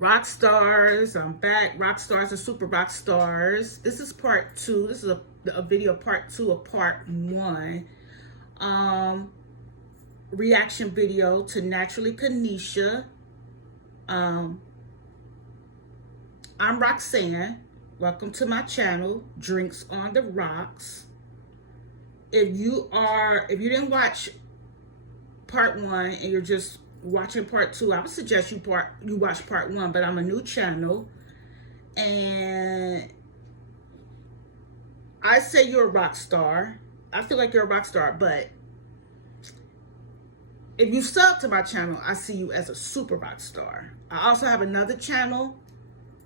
Rock stars, I'm back. Rock stars and super rock stars. This is part 2. This is a video part 2 of part 1. Reaction video to Naturally Kanisha. I'm Roxanne. Welcome to my channel, Drinks on the Rocks. If you didn't watch part 1 and you're just watching part 2, I would suggest you watch part 1, but I'm a new channel and I say you're a rock star. I feel like you're a rock star, but if you sub to my channel, I see you as a super rock star. I also have another channel,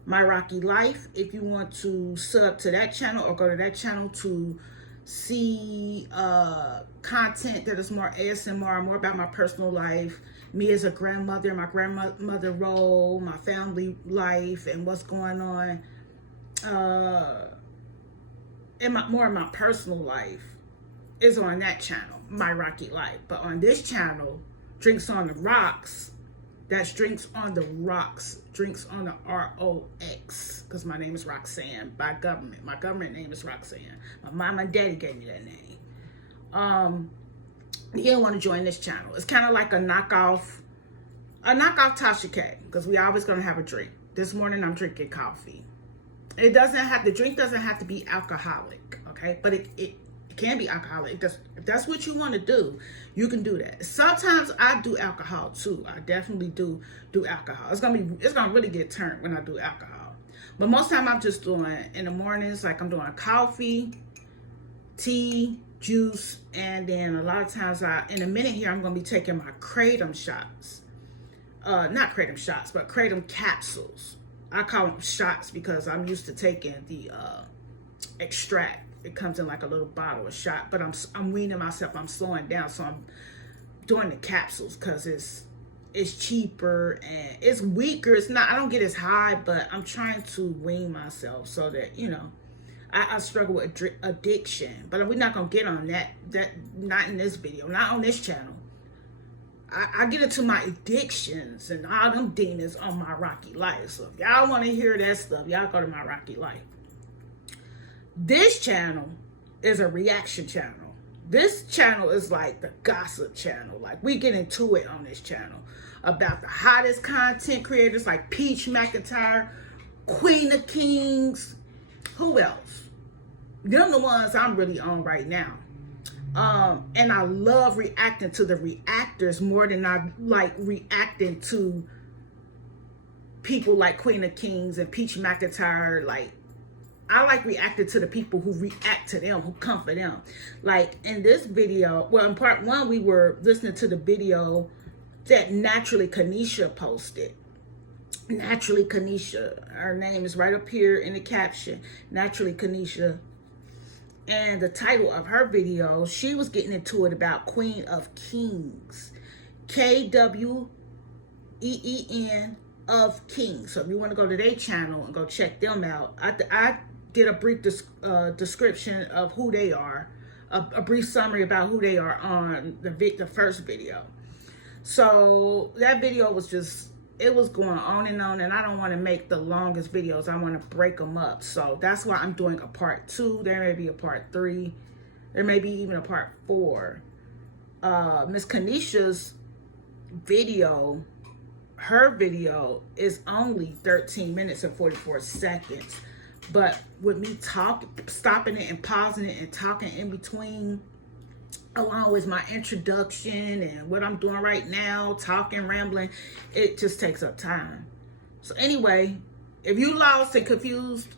My Rocky Life, if you want to sub to that channel or go to that channel to see content that is more ASMR, more about my personal life, me as a grandmother, my grandmother role, my family life, and what's going on in my personal life is on that channel, My Rocky Life. But on this channel, Drinks on the Rocks, that's Drinks on the Rocks, Drinks on the ROX, because my name is Roxanne by government. My government name is Roxanne. My mom and daddy gave me that name. You don't want to join this channel. It's kind of like a knockoff Tasha K, because we always gonna have a drink. This morning I'm drinking coffee. The drink doesn't have to be alcoholic, okay? But it can be alcoholic. If that's what you want to do, you can do that. Sometimes I do alcohol too. I definitely do alcohol. It's gonna really get turned when I do alcohol. But most of the time I'm just doing in the mornings, like I'm doing coffee, tea, juice, and then a lot of times in a minute here I'm gonna be taking my kratom shots. Not kratom shots, but kratom capsules. I call them shots because I'm used to taking the extract. It comes in like a little bottle, a shot, but I'm weaning myself. I'm slowing down, so I'm doing the capsules because it's cheaper and it's weaker. It's not. I don't get as high, but I'm trying to wean myself so that I struggle with addiction. But we're not gonna get on that. Not in this video. Not on this channel. I get into my addictions and all them demons on My Rocky Life. So if y'all want to hear that stuff, y'all go to My Rocky Life. This channel is a reaction channel. This channel is like the gossip channel. Like we get into it on this channel about the hottest content creators like Peach McIntyre, Queen of Kings, who else? Them the ones I'm really on right now. And I love reacting to the reactors more than I like reacting to people like Queen of Kings and Peach McIntyre. Like, I like reacting to the people who react to them, who come for them. Like in this video, well, in part 1, we were listening to the video that Naturally Kanisha posted. Naturally Kanisha, her name is right up here in the caption, Naturally Kanisha. And the title of her video, she was getting into it about Queen of Kings. KWEEN of Kings. So if you want to go to their channel and go check them out, I did a brief description of who they are, a brief summary about who they are on the first video. So that video was just, it was going on, and I don't want to make the longest videos. I want to break them up. So that's why I'm doing a part 2. There may be a part 3. There may be even a part 4. Miss Kanisha's video, her video is only 13 minutes and 44 seconds. But with me stopping it and pausing it and talking in between, along with my introduction and what I'm doing right now, talking, rambling, it just takes up time. So anyway, if you lost and confused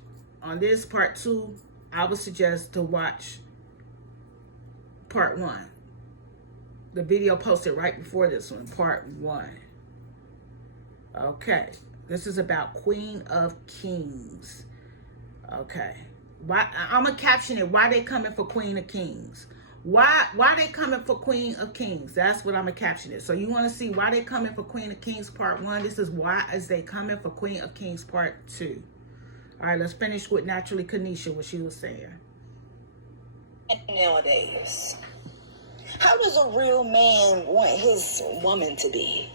on this part 2, I would suggest to watch part 1. The video posted right before this one, part 1. Okay, this is about Queen of Kings. Okay, I'm gonna caption it, why they coming for Queen of Kings. Why they coming for Queen of Kings? That's what I'm gonna caption it. So you want to see why they coming for Queen of Kings part 1. This is why is they coming for Queen of Kings part 2. All right, let's finish with Naturally Kanisha, what she was saying. Nowadays, how does a real man want his woman to be?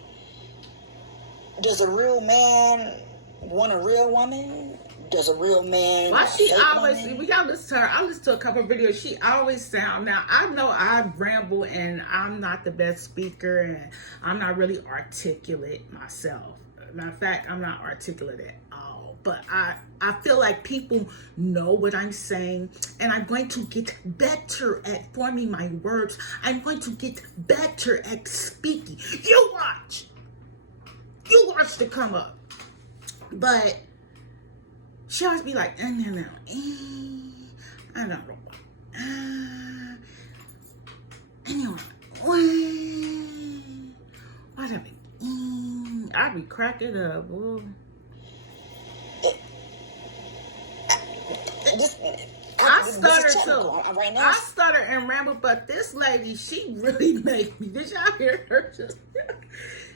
Does a real man want a real woman? Does a real man Why she always, woman? we gotta listen to her. I listened to a couple of videos. She always sound, now I know I ramble and I'm not the best speaker and I'm not really articulate myself. Matter of fact, I'm not articulate at all. But I feel like people know what I'm saying, and I'm going to get better at forming my words. I'm going to get better at speaking. You watch to come up. But she always be like, I don't know. Anyway, whatever. I be cracking up. I stutter too. Right now. I stutter and ramble, but this lady, she really make me. Did y'all hear her?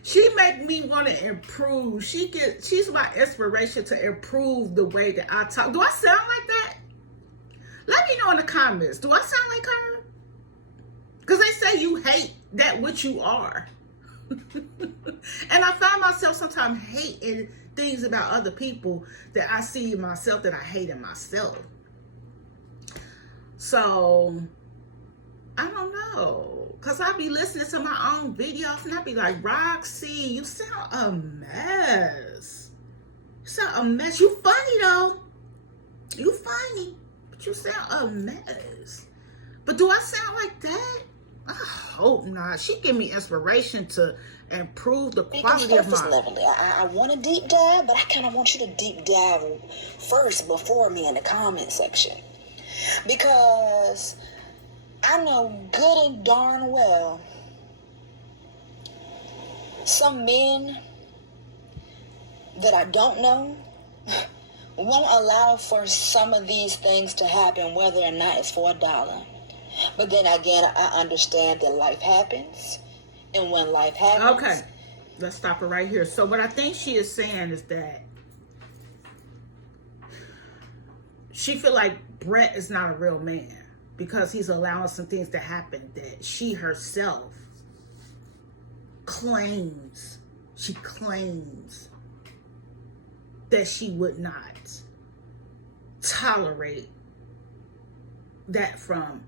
She make me want to improve. She's my inspiration to improve the way that I talk. Do I sound like that? Let me know in the comments. Do I sound like her? Because they say you hate that which you are. And I find myself sometimes hating things about other people that I see in myself that I hate in myself. So, I don't know. Because I be listening to my own videos and I be like, Roxy, you sound a mess. You sound a mess. You funny though. You funny. But you sound a mess. But do I sound like that? I hope not. She give me inspiration to improve the quality of my... I want to deep dive, but I kind of want you to deep dive first before me in the comment section. Because I know good and darn well some men that I don't know won't allow for some of these things to happen, whether or not it's for $1. But then again, I understand that life happens. And when life happens... Okay, let's stop it right here. So what I think she is saying is that she feel like Brett is not a real man because he's allowing some things to happen that she herself claims. She claims that she would not tolerate that from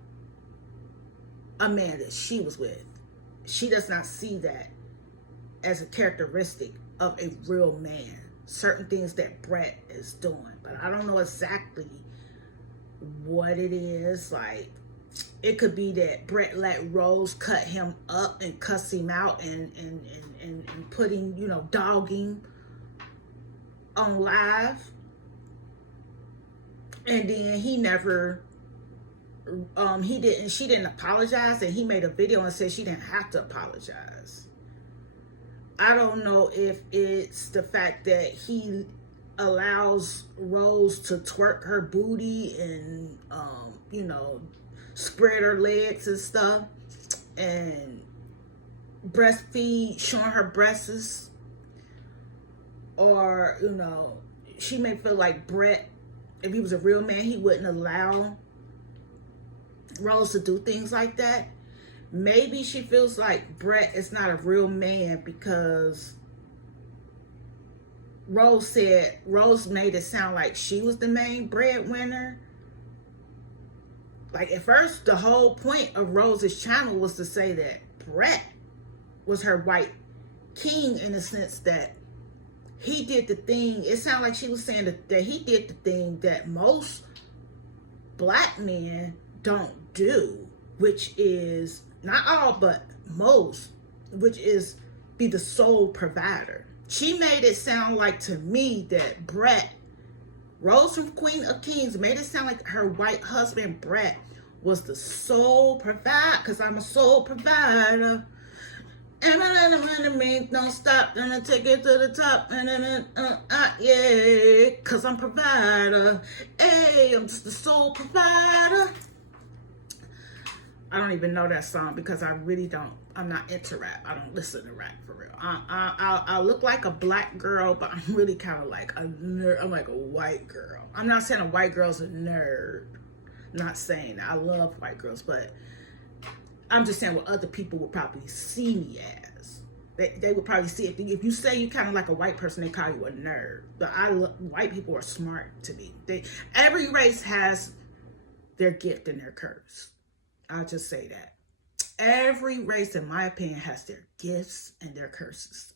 a man that she was with. She does not see that as a characteristic of a real man. Certain things that Brett is doing, but I don't know exactly what it is. Like, it could be that Brett let Rose cut him up and cuss him out and putting, you know, dogging on live, and then he never she didn't apologize, and he made a video and said she didn't have to apologize. I don't know if it's the fact that he allows Rose to twerk her booty and you know, spread her legs and stuff and breastfeed, showing her breasts, or, you know, she may feel like Brett, if he was a real man, he wouldn't allow Rose to do things like that. Maybe she feels like Brett is not a real man because Rose made it sound like she was the main breadwinner. Like, at first, the whole point of Rose's channel was to say that Brett was her white king, in the sense that he did the thing. It sounded like she was saying that he did the thing that most black men don't do, which is, not all, but most, which is be the sole provider. She made it sound like, to me, that Brett, Rose from Queen of Kings, made it sound like her white husband, Brett, was the sole provider, because I'm a sole provider. And I don't stop, and I take it to the top, and then, yeah, because I'm provider. Hey, I'm just the sole provider. I don't even know that song because I really don't, I'm not into rap. I don't listen to rap for real. I look like a black girl, but I'm really kind of like a nerd. I'm like a white girl. I'm not saying a white girl's a nerd. I'm not saying that. I love white girls, but I'm just saying what other people would probably see me as. They would probably see it. If you say you kind of like a white person, they call you a nerd. But white people are smart to me. Every race has their gift and their curse. I'll just say that. Every race, in my opinion, has their gifts and their curses.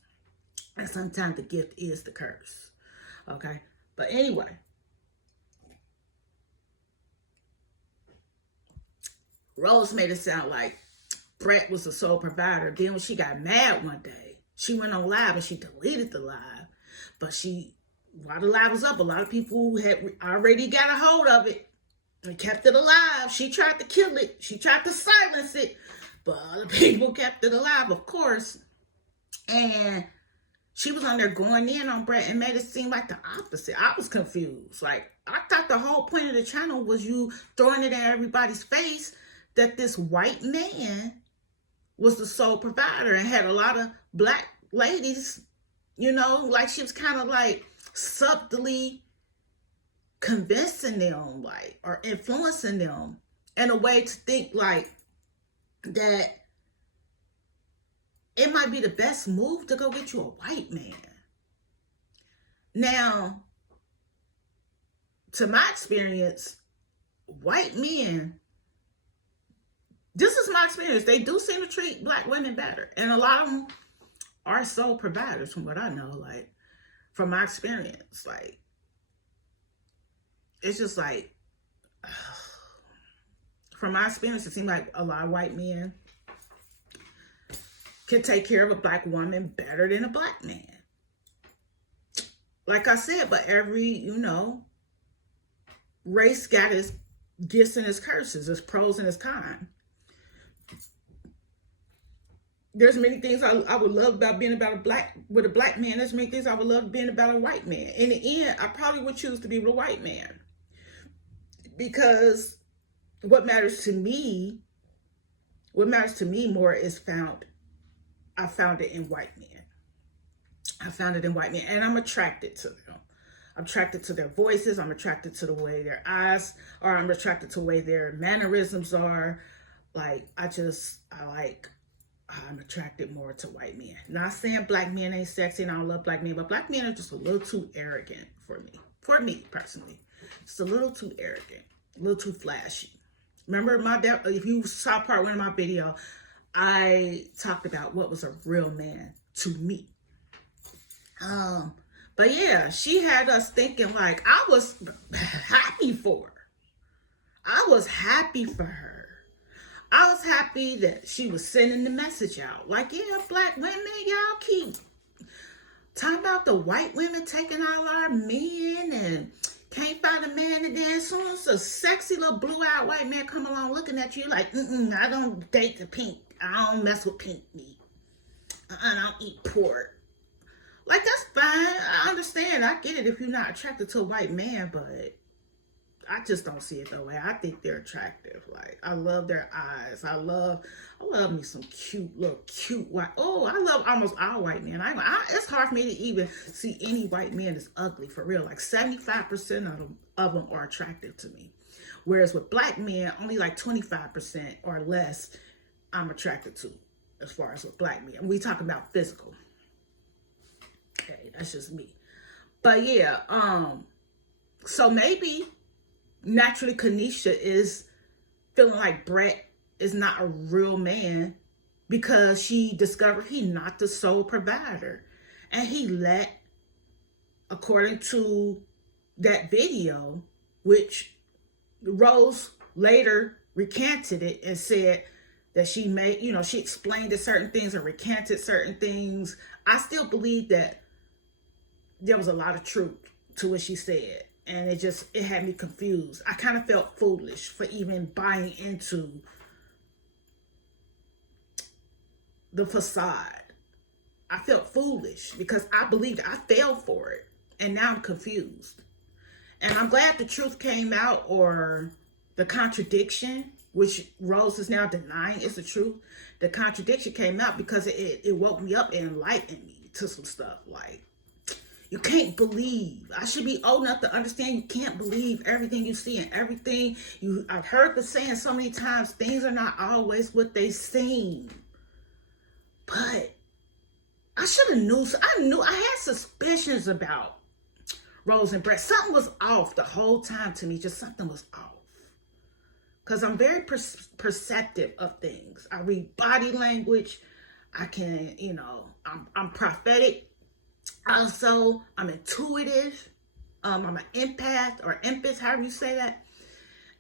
And sometimes the gift is the curse. Okay? But anyway. Rose made it sound like Brett was the sole provider. Then when she got mad one day, she went on live and she deleted the live. But while the live was up, a lot of people had already got a hold of it and kept it alive. She tried to kill it. She tried to silence it. But other people kept it alive, of course. And she was on there going in on Brett and made it seem like the opposite. I was confused. Like, I thought the whole point of the channel was you throwing it in everybody's face that this white man was the sole provider and had a lot of black ladies, like she was kind of like subtly convincing them, like, or influencing them in a way to think like that it might be the best move to go get you a white man. Now, to my experience, white men, this is my experience, they do seem to treat black women better. And a lot of them are sole providers from what I know, like, from my experience. Like, it's just like, from my experience, it seems like a lot of white men can take care of a black woman better than a black man. Like I said, but every, race got its gifts and its curses, its pros and its cons. There's many things I would love about being with a black man. There's many things I would love being about a white man. In the end, I probably would choose to be with a white man. Because what matters to me more is I found it in white men. I found it in white men, and I'm attracted to them. I'm attracted to their voices. I'm attracted to the way their eyes are. I'm attracted to the way their mannerisms are. Like, I'm attracted more to white men. Not saying black men ain't sexy and I don't love black men, but black men are just a little too arrogant for me. For me, personally. Just a little too arrogant. A little too flashy. Remember my dad, if you saw part one of my video, I talked about what was a real man to me. But yeah, she had us thinking like I was happy for her. I was happy for her. I was happy that she was sending the message out. Like, yeah, black women, y'all keep talking about the white women taking all our men and can't find a man to dance. As soon as a sexy little blue-eyed white man come along looking at you like, I don't date the pink. I don't mess with pink meat. I don't eat pork. Like, that's fine. I understand. I get it if you're not attracted to a white man, but I just don't see it that way. I think they're attractive. Like, I love their eyes. I love me some cute white. Oh, I love almost all white men. It's hard for me to even see any white man that's ugly, for real. Like 75% of them are attractive to me. Whereas with black men, only like 25% or less I'm attracted to, as far as with black men. We talking about physical. Okay, that's just me. But yeah, so maybe naturally Kanisha is feeling like Brett is not a real man because she discovered he's not the sole provider. And he let, according to that video, which Rose later recanted it and said that she made, she explained certain things and recanted certain things. I still believe that there was a lot of truth to what she said. And it had me confused. I kind of felt foolish for even buying into the facade. I felt foolish because I believed I fell for it. And now I'm confused. And I'm glad the truth came out, or the contradiction, which Rose is now denying is the truth. The contradiction came out because it woke me up and enlightened me to some stuff. Like, you can't believe. I should be old enough to understand you can't believe everything you see and everything. I've heard the saying so many times, things are not always what they seem. But should have knew. I had suspicions about Rose and Brett. Something was off the whole time to me. Just something was off. Because I'm very perceptive of things. I read body language. I can, I'm prophetic. Also, I'm intuitive. I'm an empath or empath, however you say that.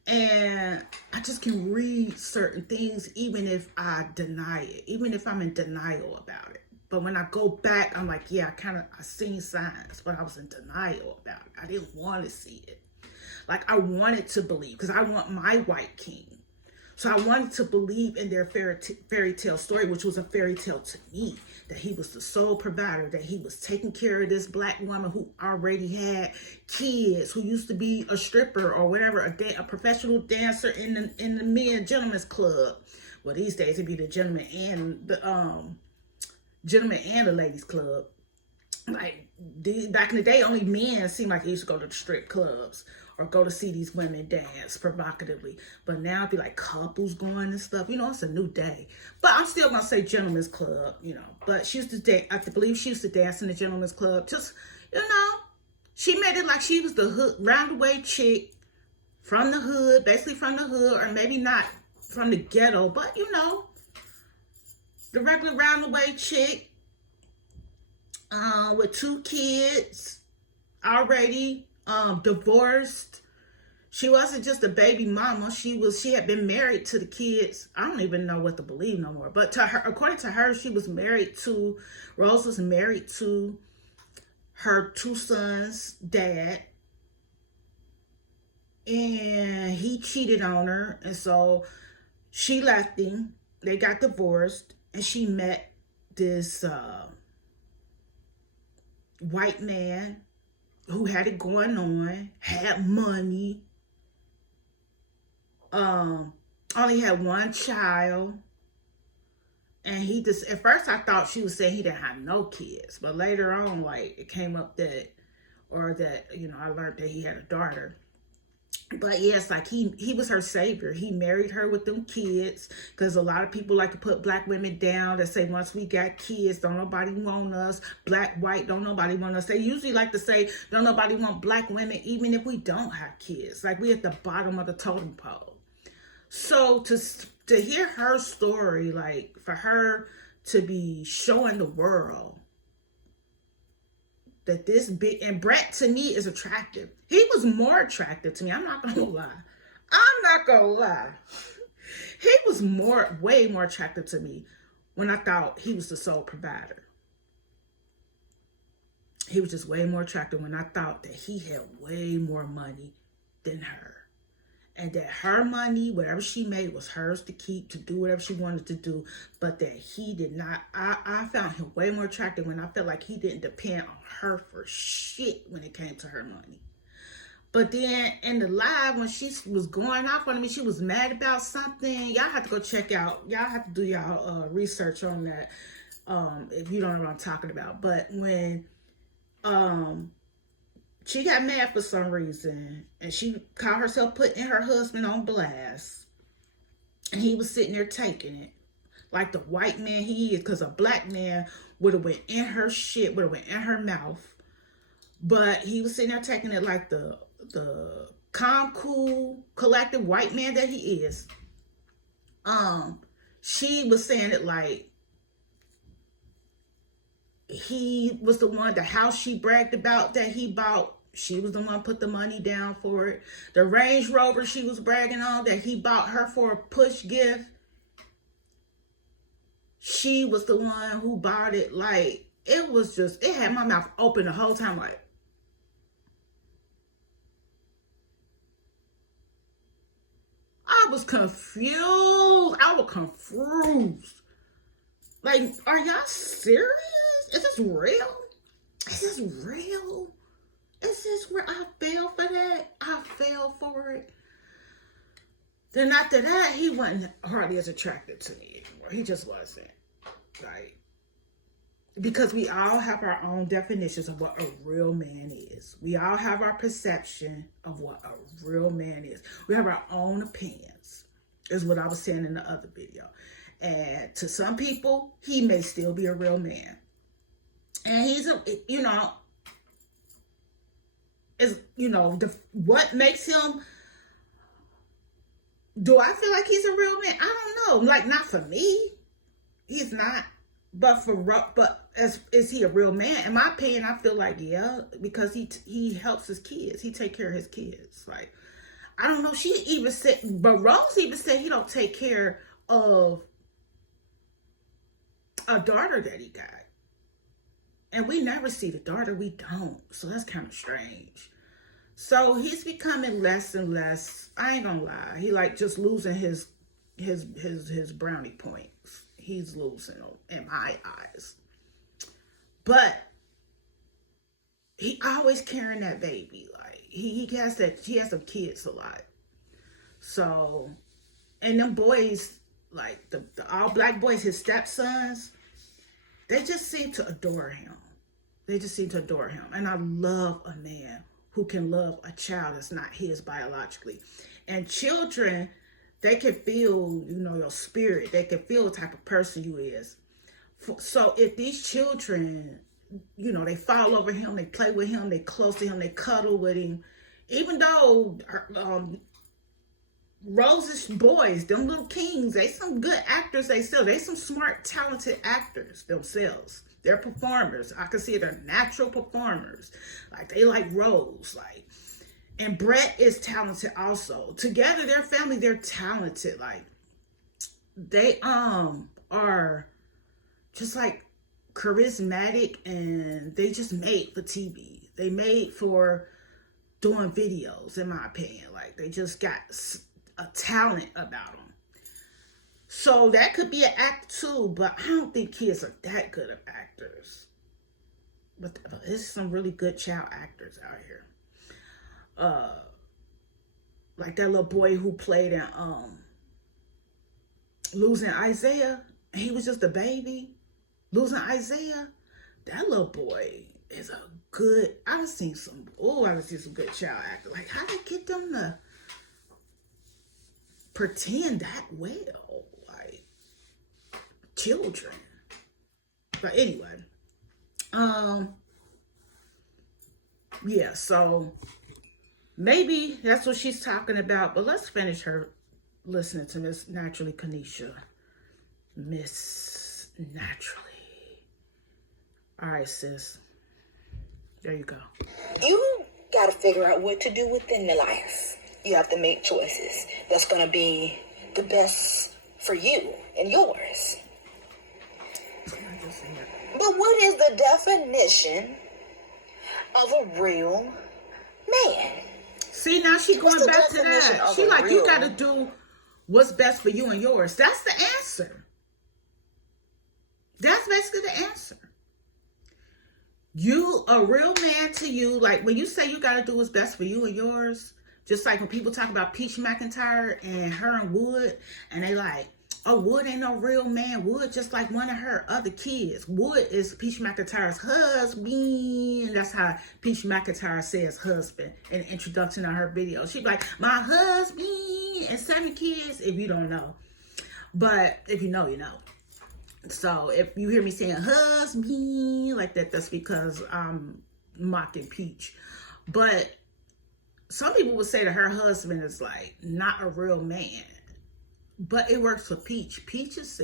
And I just can read certain things even if I deny it, even if I'm in denial about it. But when I go back, I'm like, yeah, I seen signs, but I was in denial about it. I didn't want to see it. Like, I wanted to believe, because I want my white king. So I wanted to believe in their fairy tale story, which was a fairy tale to me, that he was the sole provider, that he was taking care of this black woman who already had kids, who used to be a stripper or whatever, a professional dancer in the men gentlemen's club. Well, these days it'd be the gentlemen and the ladies club. Like, back in the day, only men seemed like they used to go to the strip clubs or go to see these women dance provocatively. But now it'd be like couples going and stuff. It's a new day. But I'm still going to say gentlemen's club, But she used to I believe she used to dance in the gentlemen's club. Just, she made it like she was the roundaway chick from the hood, basically from the hood, or maybe not from the ghetto, but, the regular roundaway chick with 2 kids already. Divorced. She wasn't just a baby mama. She had been married to the kids. I don't even know what to believe no more. But to her, according to her, Rose was married to her 2 sons' dad. And he cheated on her. And so she left him. They got divorced. And she met this white man who had it going on, had money, only had 1 child. And he just, at first I thought she was saying he didn't have no kids. But later on, like, it came up that I learned that he had a daughter. But yes, like he was her savior. He married her with them kids, because a lot of people like to put black women down. That say once we got kids, don't nobody want us. Black, white, don't nobody want us. They usually like to say don't nobody want black women, even if we don't have kids. Like, we at the bottom of the totem pole. So to hear her story, like for her to be showing the world that this big, and Brett to me is attractive. He was more attractive to me. I'm not gonna lie. He was way more attractive to me when I thought he was the sole provider. He was just way more attractive when I thought that he had way more money than her. And that her money, whatever she made, was hers to keep, to do whatever she wanted to do. But that he did not. I found him way more attractive when I felt like he didn't depend on her for shit when it came to her money. But then in the live, when she was going off on me, she was mad about something. Y'all have to go check out. Y'all have to do y'all research on that if you don't know what I'm talking about. But when she got mad for some reason, and she caught herself putting her husband on blast, and he was sitting there taking it like the white man he is, because a black man would have went in her shit, would have went in her mouth. But he was sitting there taking it like the calm, cool, collective white man that he is. She was saying it like he was the one, the house she bragged about that he bought, she was the one put the money down for it. The Range Rover she was bragging on that he bought her for a push gift, she was the one who bought it. Like, it was just, it had my mouth open the whole time. Like, I was confused. I was confused. Like, are y'all serious? Is this real? Is this real? Is this where I fell for that? I fell for it. Then after that, he wasn't hardly as attracted to me anymore. He just wasn't. Like, because we all have our own definitions of what a real man is. We all have our perception of what a real man is. We have our own opinions, is what I was saying in the other video. And to some people, he may still be a real man. And he's a, you know, is, you know, what makes him, do I feel like he's a real man? I don't know. Like, not for me. He's not. But is he a real man? In my opinion, I feel like, yeah, because he helps his kids. He take care of his kids. Like, I don't know. She even said, but Rose even said he don't take care of a daughter that he got. And we never see the daughter. We don't. So that's kind of strange. So he's becoming less and less. I ain't gonna lie. He like just losing his brownie points. He's losing them in my eyes. But he always carrying that baby. Like he has that. He has some kids a lot. So, and them boys, like the all black boys, his stepsons, they just seem to adore him. They just seem to adore him. And I love a man who can love a child that's not his biologically. And children, they can feel, you know, your spirit. They can feel the type of person you is. So if these children, you know, they fall over him, they play with him, they close to him, they cuddle with him, even though Rose's boys, them little kings, they some good actors. They some smart, talented actors themselves. They're performers. I can see they're natural performers. Like they like Rose, like, and Brett is talented also. Together, their family, they're talented. Like they are just like charismatic, and they just made for TV. They made for doing videos, in my opinion. Like they just got a talent about them. So that could be an act too, but I don't think kids are that good of actors. But there's some really good child actors out here. Like that little boy who played in Losing Isaiah. He was just a baby. Losing Isaiah. That little boy is a good. I've seen some good child actors. Like how they get them to pretend that well, like children. But anyway, yeah. So maybe that's what she's talking about. But let's finish her listening to Miss Naturally Kanisha. Miss Naturally. All right, sis. There you go. You got to figure out what to do within the life. You have to make choices that's going to be the best for you and yours. But what is the definition of a real man? See, now she going back to that. She like, you got to do what's best for you and yours. That's the answer. That's basically the answer. You, a real man to you, like when you say you got to do what's best for you and yours, just like when people talk about Peach McIntyre and her and Wood, and they like, oh, Wood ain't no real man. Wood just like one of her other kids. Wood is Peach McIntyre's husband. That's how Peach McIntyre says husband in the introduction of her video. She'd be like, my husband and 7 kids, if you don't know. But if you know, you know. So if you hear me saying husband like that, that's because I'm mocking Peach. But some people would say that her husband is like not a real man. But it works for Peach. Peaches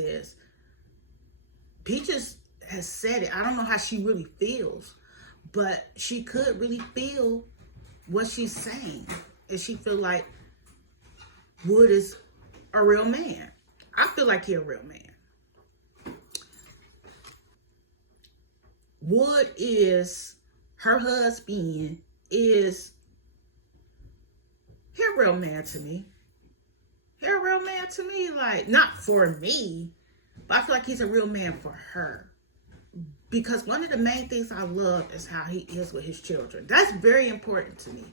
has said it. I don't know how she really feels, but she could really feel what she's saying. And she feel like Wood is a real man. I feel like he's a real man. Wood is, her husband is, he a real man to me. He a real man to me, like, not for me, but I feel like he's a real man for her. Because one of the main things I love is how he is with his children. That's very important to me.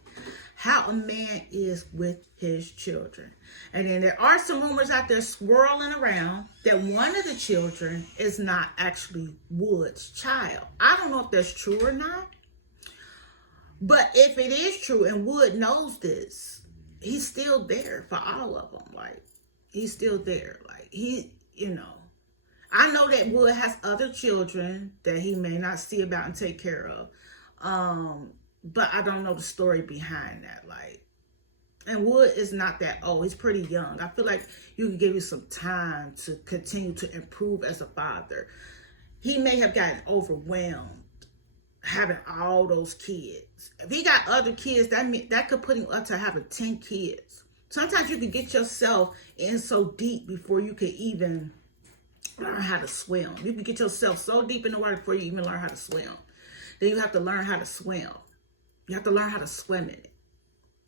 How a man is with his children. And then there are some rumors out there swirling around that one of the children is not actually Wood's child. I don't know if that's true or not. But if it is true and Wood knows this, he's still there for all of them. Like, he's still there. Like, he, you know, I know that Wood has other children that he may not see about and take care of. But I don't know the story behind that. Like, and Wood is not that old. He's pretty young. I feel like you can give you some time to continue to improve as a father. He may have gotten overwhelmed having all those kids. If he got other kids, that could put him up to having 10 kids. Sometimes you can get yourself in so deep before you can even learn how to swim. You can get yourself so deep in the water before you even learn how to swim. Then you have to learn how to swim. You have to learn how to swim in it,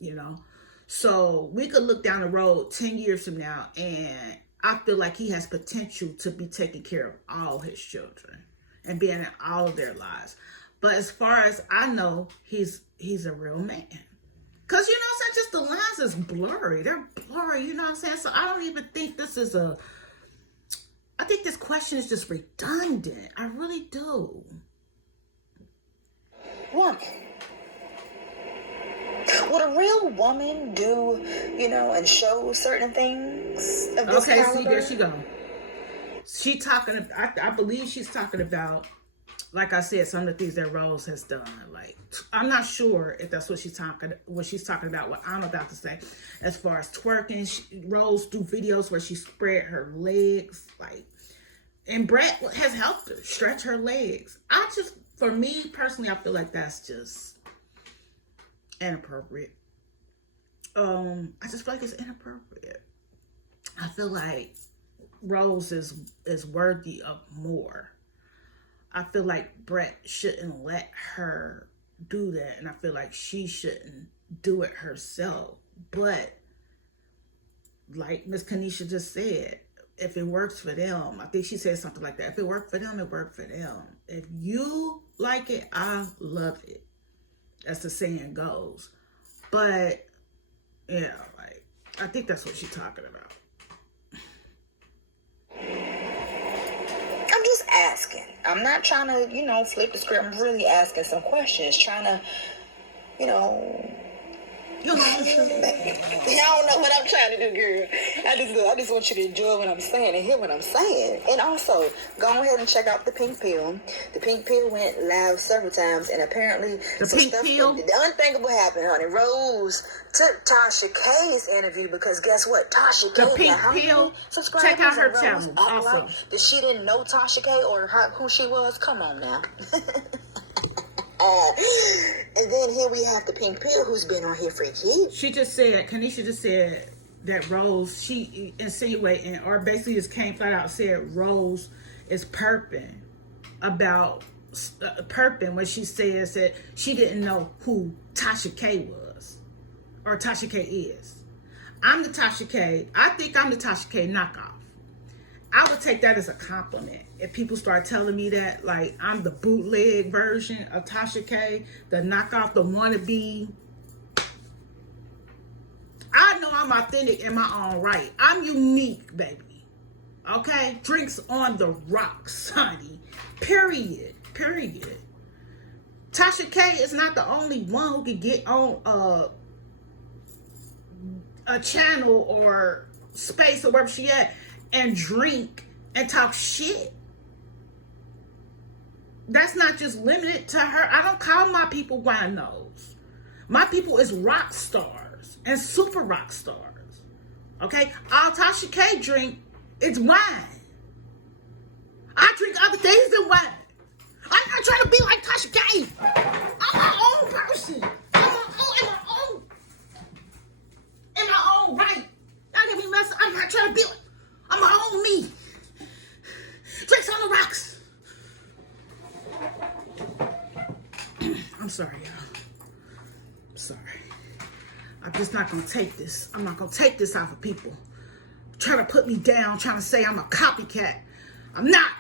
you know? So we could look down the road 10 years from now, and I feel like he has potential to be taking care of all his children and being in all of their lives. But as far as I know, he's a real man. Because, you know what I'm saying, just the lines is blurry. They're blurry, you know what I'm saying? So I don't even think this is I think this question is just redundant. I really do. Woman. Would a real woman do, and show certain things of this Okay, caliber? see, there she go. She talking, I believe she's talking about, like I said, some of the things that Rose has done. Like, I'm not sure if that's what she's talking about, what I'm about to say. As far as twerking, Rose do videos where she spread her legs, like, and Brett has helped her stretch her legs. For me personally, I feel like that's just inappropriate. I just feel like it's inappropriate. I feel like Rose is worthy of more. I feel like Brett shouldn't let her do that, and I feel like she shouldn't do it herself. But like Miss Kanisha just said, if it works for them, I think she said something like that. If it worked for them, it worked for them. If you like it, I love it. As the saying goes. But yeah, like, I think that's what she's talking about. I'm just asking. I'm not trying to, flip the script. I'm really asking some questions. Trying to, Y'all don't know what I'm trying to do, girl. I just want you to enjoy what I'm saying and hear what I'm saying. And also, go ahead and check out the Pink Pill. The Pink Pill went live several times, and apparently the unthinkable happened, honey. Rose took Tasha K's interview because guess what? Tasha K got how many subscribers? Check out her channel. Also, like that she didn't know Tasha K or who she was. Come on now. And then here we have the Pink Pill, who's been on here for years. Kanisha just said that Rose, she insinuating, or basically just came flat out said Rose is perping when she says that she didn't know who Tasha K was, or Tasha K is. I'm the Tasha K. I think I'm the Tasha K knockoff. I would take that as a compliment. If people start telling me that, like, I'm the bootleg version of Tasha K, the knockoff, the wannabe. I know I'm authentic in my own right. I'm unique, baby. Okay? Drinks on the rocks, honey. Period. Tasha K is not the only one who could get on a channel or space or wherever she at and drink and talk shit. That's not just limited to her. I don't call my people winos. My people is rock stars and super rock stars. Okay? All Tasha K drink is wine. I drink other things than wine. I'm not trying to be like Tasha K. I'm my own person. In my own right. Don't get me messed up. I'm not trying to be like, I'm my own me. Drinks on the rocks. I'm sorry, y'all. I'm sorry. I'm just not going to take this. I'm not going to take this off of people. Trying to put me down, trying to say I'm a copycat. I'm not.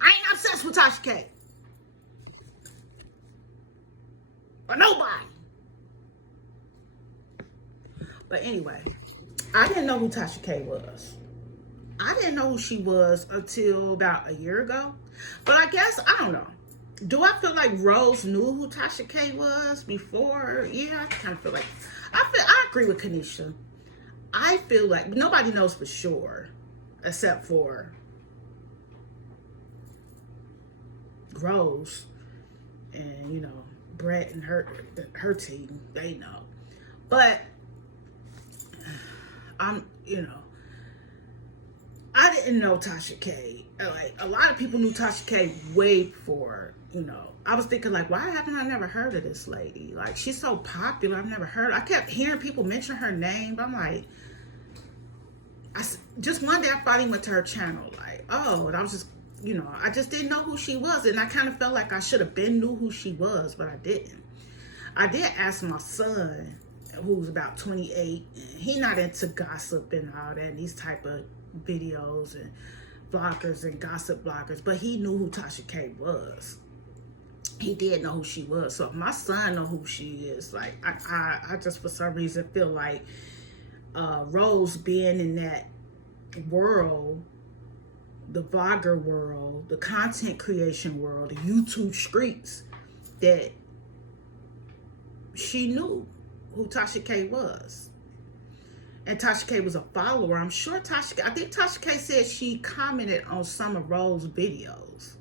I ain't obsessed with Tasha K. Or nobody. But anyway, I didn't know who Tasha K was. I didn't know who she was until about a year ago. But I guess, I don't know. Do I feel like Rose knew who Tasha K was before? Yeah, I kind of feel like, I agree with Kanisha. I feel like nobody knows for sure except for Rose, and you know, Brett and her team, they know. But you know, I didn't know Tasha K. Like, a lot of people knew Tasha K way before, you know. I was thinking, like, why haven't I never heard of this lady? Like, she's so popular. I've never heard. I kept hearing people mention her name, but I'm like, just one day I finally went to her channel, like, oh, and I was just, you know, I just didn't know who she was, and I kind of felt like I should have been knew who she was, but I didn't. I did ask my son, who's about 28, and he not into gossip and all that, and these type of videos and bloggers and gossip bloggers, but he knew who Tasha K was. He did know who she was. So if my son know who she is, like, I just for some reason feel like Rose being in that world, the vlogger world, the content creation world, the YouTube streets, that she knew who Tasha K was. And Tasha K was a follower. I'm sure I think Tasha K said she commented on some of Rose's videos.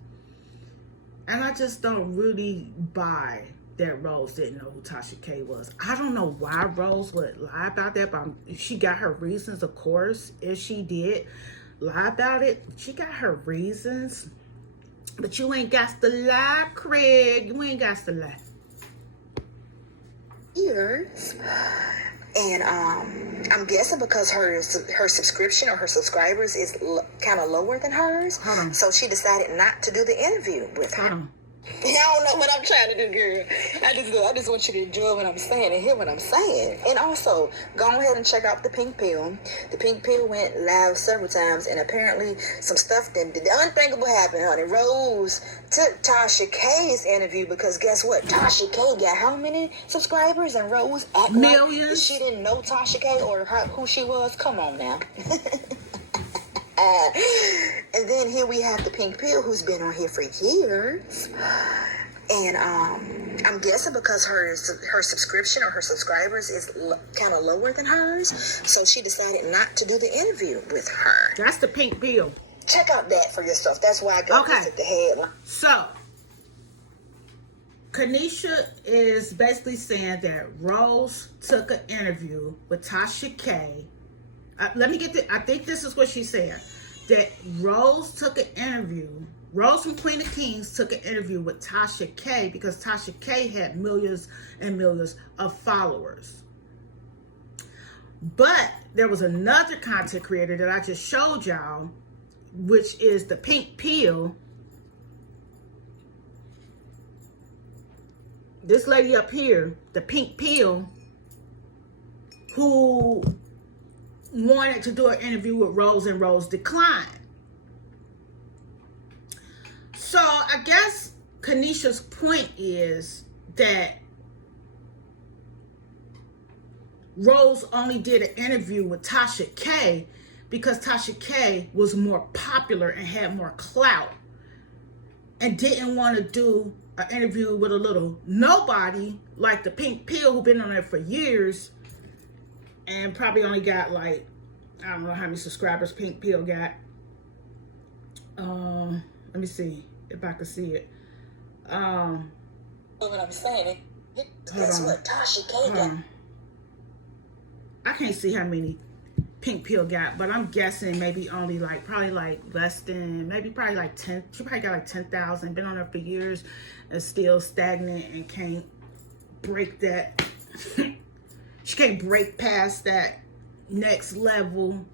And I just don't really buy that Rose didn't know who Tasha K was. I don't know why Rose would lie about that, but she got her reasons, of course. If she did lie about it, she got her reasons. But you ain't got to lie, Craig. You ain't got to lie. Years. And I'm guessing because her subscription or her subscribers is kind of lower than hers, so she decided not to do the interview with her. I don't know what I'm trying to do, girl. I just want you to enjoy what I'm saying and hear what I'm saying. And also, go ahead and check out the Pink Pill. The Pink Pill went live several times, and apparently some stuff the unthinkable happened, honey. Rose took Tasha K's interview because guess what? Tasha K got how many subscribers, and Rose acted millions. Like she didn't know Tasha K or who she was. Come on now. And then here we have the Pink Pill, who's been on here for years. And I'm guessing because her subscription or her subscribers is kind of lower than hers, so she decided not to do the interview with her. That's the Pink Pill. Check out that for yourself. That's why I got this at the headline. So, Kanisha is basically saying that Rose took an interview with Tasha K. I think this is what she said. That Rose took an interview. Rose from Queen of Kings took an interview with Tasha K because Tasha K had millions and millions of followers. But there was another content creator that I just showed y'all, which is the Pink Pill. This lady up here, the Pink Pill, who wanted to do an interview with Rose, and Rose declined. So I guess Kanisha's point is that Rose only did an interview with Tasha K because Tasha K was more popular and had more clout, and didn't want to do an interview with a little nobody like the Pink Pill, who been on there for years and probably only got like, I don't know how many subscribers Pink Pill got. Let me see if I can see it. What I'm saying, guess what Tasha K got? I can't see how many Pink Pill got, but I'm guessing maybe only like, probably like less than, probably like 10. She probably got like 10,000. Been on there for years and still stagnant and can't break that. She can't break past that next level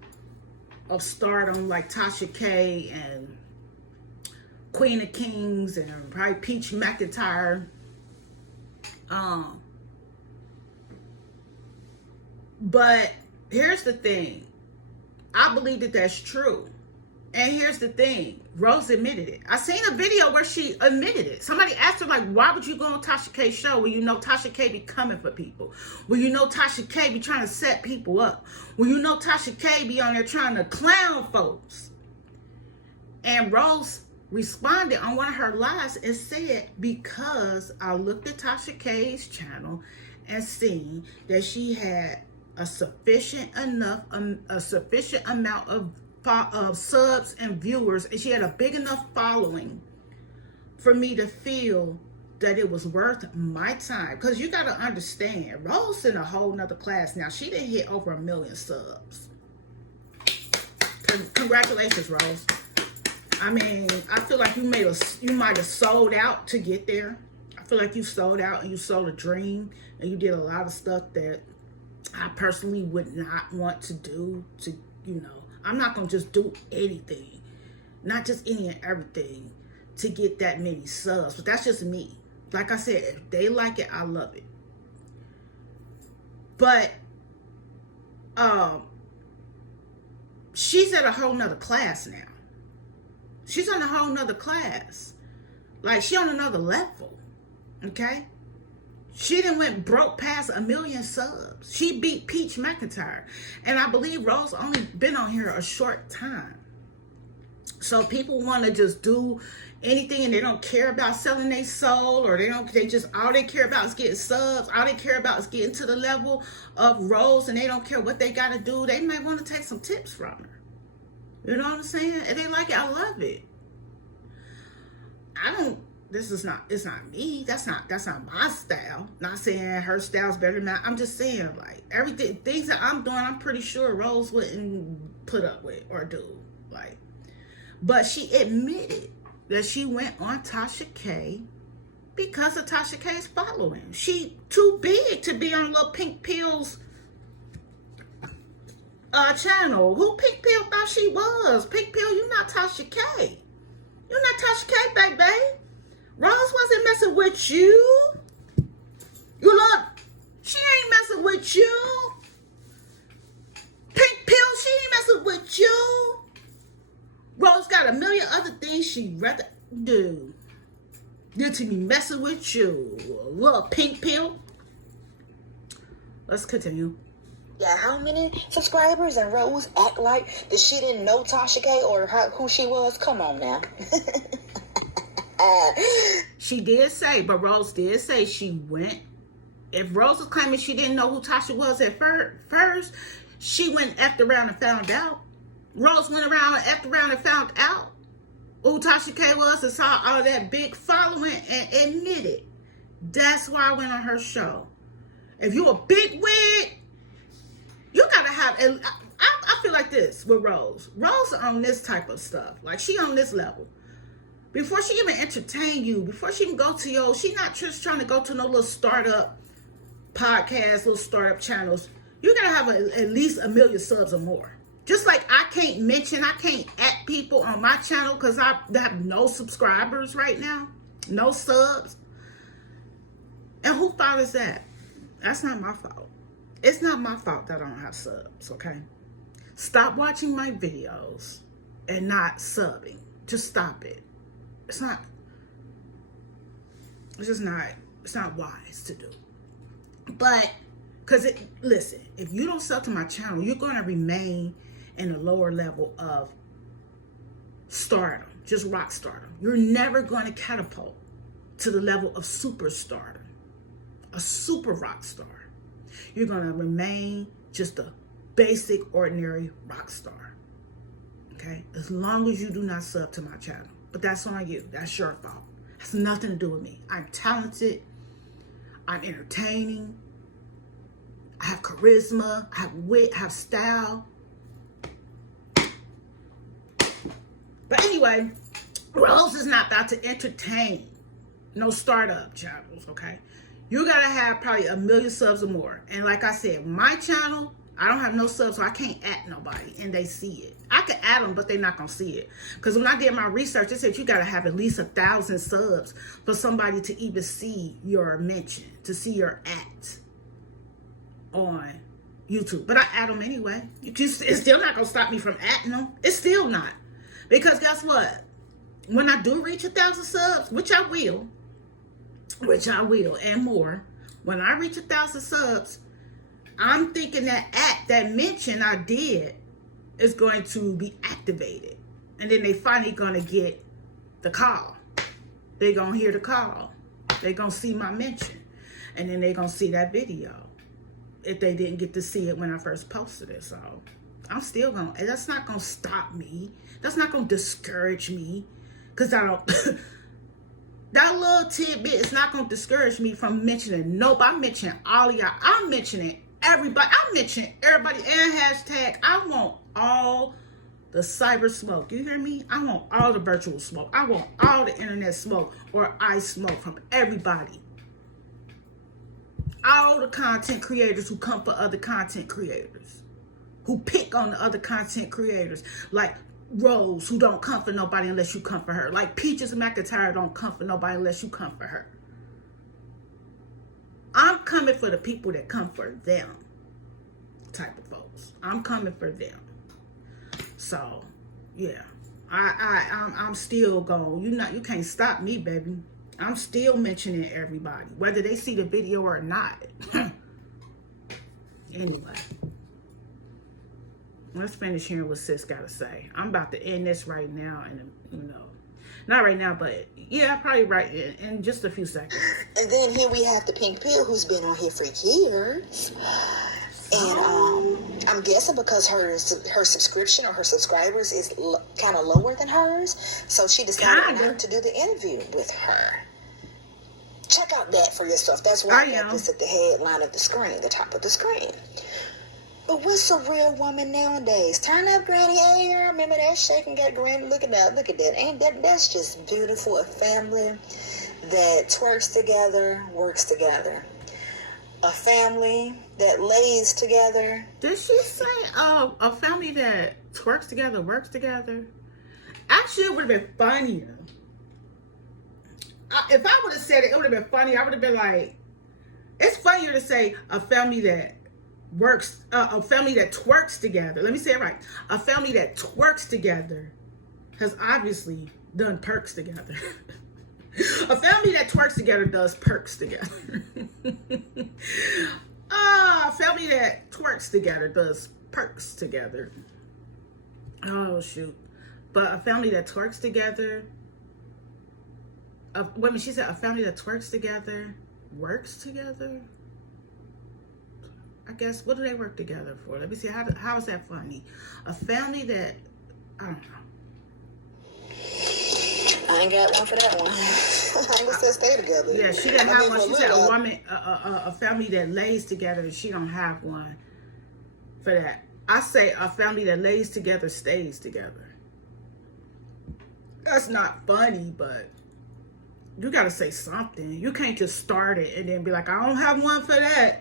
of stardom like Tasha K and Queen of Kings and probably Peach McIntyre. But here's the thing. I believe that that's true. And here's the thing. Rose admitted it. I seen a video where she admitted it. Somebody asked her, like, why would you go on Tasha K's show when you know Tasha K be coming for people? When you know Tasha K be trying to set people up? When you know Tasha K be on there trying to clown folks? And Rose responded on one of her lives and said, because I looked at Tasha K's channel and seen that she had a sufficient amount of subs and viewers, and she had a big enough following for me to feel that it was worth my time. Because you got to understand, Rose in a whole nother class now. She didn't hit over 1 million subs. Congratulations, Rose. I mean, I feel like you might have sold out to get there. I feel like you sold out and you sold a dream, and you did a lot of stuff that I personally would not want to do. To, I'm not going to just do anything, not just any and everything, to get that many subs. But that's just me. Like I said, if they like it, I love it. But she's at a whole nother class now. She's on a whole nother class. Like, she on another level. Okay? She done went broke past 1 million subs. She beat Peach McIntyre. And I believe Rose only been on here a short time. So people want to just do anything, and they don't care about selling their soul, or they just, all they care about is getting subs. All they care about is getting to the level of Rose, and they don't care what they got to do. They might want to take some tips from her. You know what I'm saying? And they like it. I love it. It's not me. That's not my style. Not saying her style's better than mine. I'm just saying, like, things that I'm doing, I'm pretty sure Rose wouldn't put up with or do. Like, but she admitted that she went on Tasha K because of Tasha K's following. She too big to be on little Pink Pill's channel. Who Pink Pill thought she was? Pink Pill, you not Tasha K. You not Tasha K, baby. Rose wasn't messing with you. You look, she ain't messing with you. Pink Pill, she ain't messing with you. Rose got a million other things she'd rather do than to be messing with you. Little Pink Pill. Let's continue. Yeah, how many subscribers? And Rose act like that she didn't know Tasha K or who she was? Come on now. She did say, but Rose did say she went. If Rose was claiming she didn't know who Tasha was at first, she went effed around and found out. Rose went around and effed around and found out who Tasha K was and saw all that big following and admitted. That's why I went on her show. If you a big wig, you gotta have. I feel like this with Rose. Rose on this type of stuff. Like, she on this level. Before she even entertain you, before she can go to your, she not just trying to go to no little startup podcast, little startup channels. You gotta have at least 1 million subs or more. Just like I can't at people on my channel because I have no subscribers right now, no subs. And who fault is that? That's not my fault. It's not my fault that I don't have subs, okay? Stop watching my videos and not subbing. Just stop it. It's not wise to do. But, listen, if you don't sub to my channel, you're going to remain in a lower level of stardom, just rock stardom. You're never going to catapult to the level of super stardom, a super rock star. You're going to remain just a basic, ordinary rock star. Okay? As long as you do not sub to my channel. But that's on you. That's your fault. It has nothing to do with me. I'm talented. I'm entertaining. I have charisma. I have wit. I have style. But anyway, Rose is not about to entertain no startup channels, okay? You gotta have probably 1 million subs or more. And like I said, my channel, I don't have no subs, so I can't at nobody, and they see it. I could add them, but they're not gonna see it. Because when I did my research, they said you gotta have at least 1,000 subs for somebody to even see your mention, to see your at on YouTube. But I add them anyway. It's still not gonna stop me from adding them. It's still not. Because guess what? When I do reach 1,000 subs, which I will, and more, when I reach 1,000 subs, I'm thinking that mention I did is going to be activated. And then they finally going to get the call. They're going to hear the call. They're going to see my mention. And then they're going to see that video if they didn't get to see it when I first posted it. So I'm still going to, that's not going to stop me. That's not going to discourage me because I don't, That little tidbit is not going to discourage me from mentioning nope. I'm mentioning all of y'all. I'm mentioning everybody. I'm mentioning everybody and hashtag. I want all the cyber smoke. You hear me? I want all the virtual smoke. I want all the internet smoke or ice smoke from everybody. All the content creators who come for other content creators, who pick on the other content creators, like Rose, who don't come for nobody unless you come for her. Like Peaches McIntyre don't come for nobody unless you come for her. I'm coming for the people that come for them type of folks. I'm coming for them. So, yeah. I'm still going. You can't stop me, baby. I'm still mentioning everybody, whether they see the video or not. Anyway. Let's finish hearing what sis got to say. I'm about to end this right now, and not right now, but yeah, probably right in just a few seconds. And then here we have the Pink Pill, who's been on here for years, and I'm guessing because her subscription or her subscribers is kind of lower than hers, so she decided not to do the interview with her. Check out that for yourself. That's why I have this at the headline of the screen, the top of the screen. But what's a real woman nowadays? Turn up, Granny. Hey, I remember that shaking, got Granny. Look at that. Look at that. Ain't that's just beautiful? A family that twerks together, works together. A family that lays together. Did she say a family that twerks together, works together? Actually, it would have been funnier. If I would have said it, it would have been funny. I would have been like, it's funnier to say a family that works, a family that twerks together. Let me say it right. A family that twerks together has obviously done perks together. A family that twerks together does perks together. A family that twerks together does perks together. Oh, shoot. But a family that twerks together, wait a minute, she said a family that twerks together works together? I guess, what do they work together for? Let me see, how is that funny? A family that, I don't know. I ain't got one for that one. I ain't said stay together. Yeah, she didn't have one. She said a woman, a family that lays together, and she don't have one for that. I say a family that lays together stays together. That's not funny, but you got to say something. You can't just start it and then be like, I don't have one for that.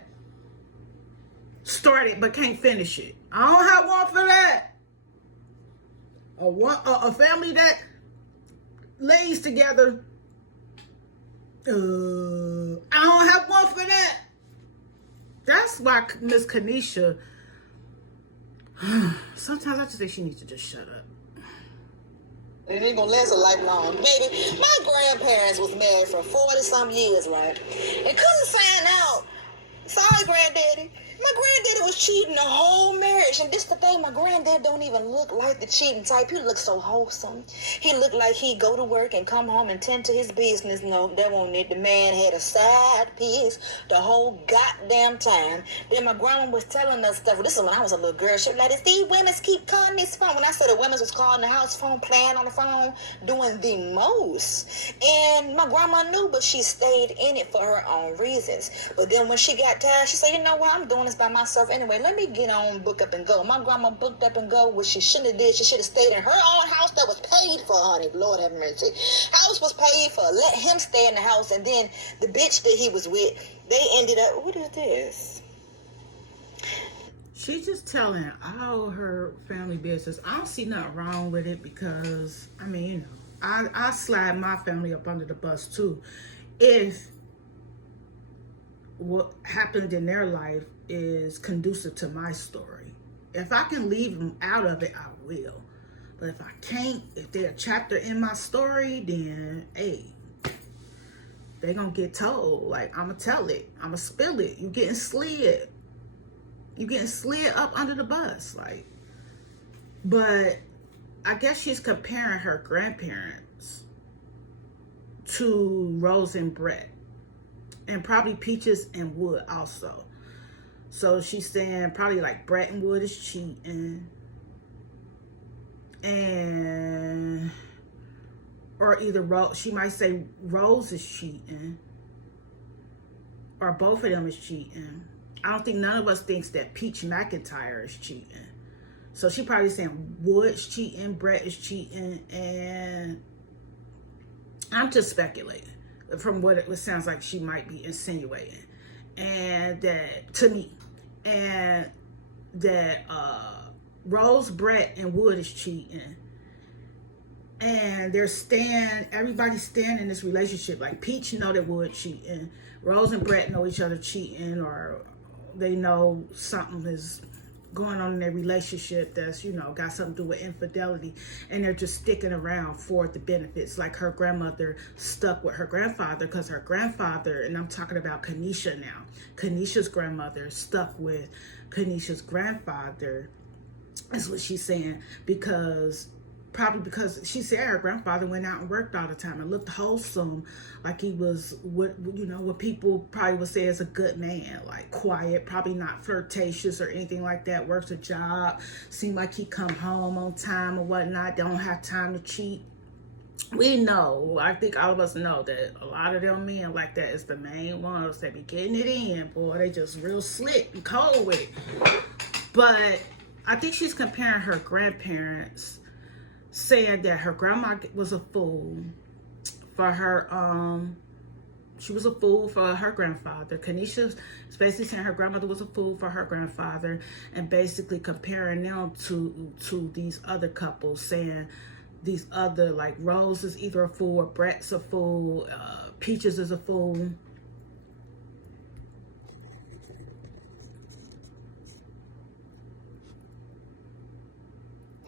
Start it but can't finish it. I don't have one for that. A family that lays together. I don't have one for that. That's why Miss Kanisha. Sometimes I just think she needs to just shut up. It ain't gonna last a lifelong. Baby, my grandparents was married for 40-some years, right? And couldn't find out. Sorry, granddaddy. My granddaddy was cheating the whole marriage. And this the thing, my granddad don't even look like the cheating type. He looks so wholesome. He looked like he'd go to work and come home and tend to his business. No, that won't it. The man had a side piece the whole goddamn time. Then my grandma was telling us stuff. Well, this is when I was a little girl. She was like, these women keep calling this phone. When I said the women was calling the house phone, playing on the phone, doing the most. And my grandma knew, but she stayed in it for her own reasons. But then when she got tired, she said, you know what, I'm doing this by myself anyway. Let me get on, book up and go. My grandma booked up and go, which she shouldn't have did. She should have stayed in her own house that was paid for, honey. Lord have mercy. House was paid for. Let him stay in the house. And then the bitch that he was with, they ended up, what is this? She's just telling all her family business. I don't see nothing wrong with it because, I mean, you know, I slide my family up under the bus too. If what happened in their life is conducive to my story. If I can leave them out of it, I will. But if I can't, if they're a chapter in my story, then, hey, they gonna get told. Like, I'm gonna tell it. I'm gonna spill it. You getting slid. You getting slid up under the bus. Like, but I guess she's comparing her grandparents to Rose and Brett. And probably Peaches and Wood also. So she's saying probably like Brett and Wood is cheating. And, or either Rose, she might say Rose is cheating, or both of them is cheating. I don't think none of us thinks that Peach McIntyre is cheating. So she probably saying Wood's cheating, Brett is cheating, and I'm just speculating from what it sounds like she might be insinuating. And that, to me, and that Rose, Brett, and Wood is cheating. And everybody's staying in this relationship. Like Peach know that Wood cheating. Rose and Brett know each other cheating, or they know something is going on in their relationship that's, got something to do with infidelity, and they're just sticking around for the benefits. Like her grandmother stuck with her grandfather because her grandfather, and I'm talking about Kanisha now, Kanisha's grandmother stuck with Kanisha's grandfather, is what she's saying, probably because she said her grandfather went out and worked all the time and looked wholesome, like he was what people probably would say is a good man, like quiet, probably not flirtatious or anything like that, works a job, seemed like he come home on time or whatnot, don't have time to cheat. We know, I think all of us know that a lot of them men like that is the main ones that be getting it in, boy. They just real slick and cold with it. But I think she's comparing her grandparents, saying that her grandma was a fool for her, she was a fool for her grandfather. Kanisha is basically saying her grandmother was a fool for her grandfather, and basically comparing them to these other couples, saying these other, like Rose is either a fool or Brett's a fool, Peaches is a fool.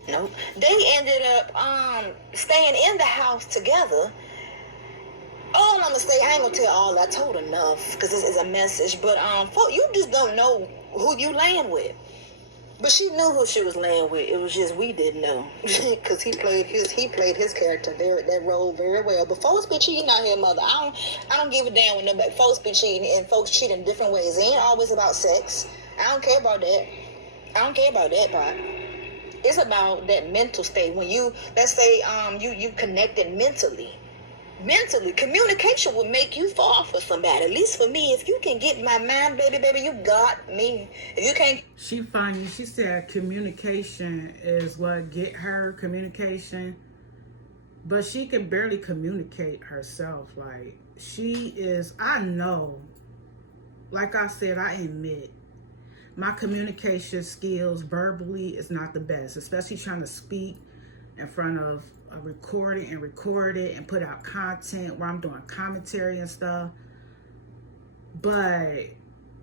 Nope. They ended up staying in the house together. All I'm gonna say, I ain't gonna tell all. I told enough because this is a message. But you just don't know who you laying with. But she knew who she was laying with. It was just we didn't know because he played his character that role very well. But folks be cheating out here, mother. I don't give a damn when nobody. Folks be cheating, and folks cheat in different ways. It ain't always about sex. I don't care about that. I don't care about that part. It's about that mental state. When you, let's say, you connected mentally. Mentally, communication will make you fall for somebody. At least for me, if you can get my mind, baby, you got me. If you can't. She funny. She said communication is what get her communication. But she can barely communicate herself. Like, she is, I know, like I said, I admit, my communication skills verbally is not the best, especially trying to speak in front of a recording and record it and put out content where I'm doing commentary and stuff. But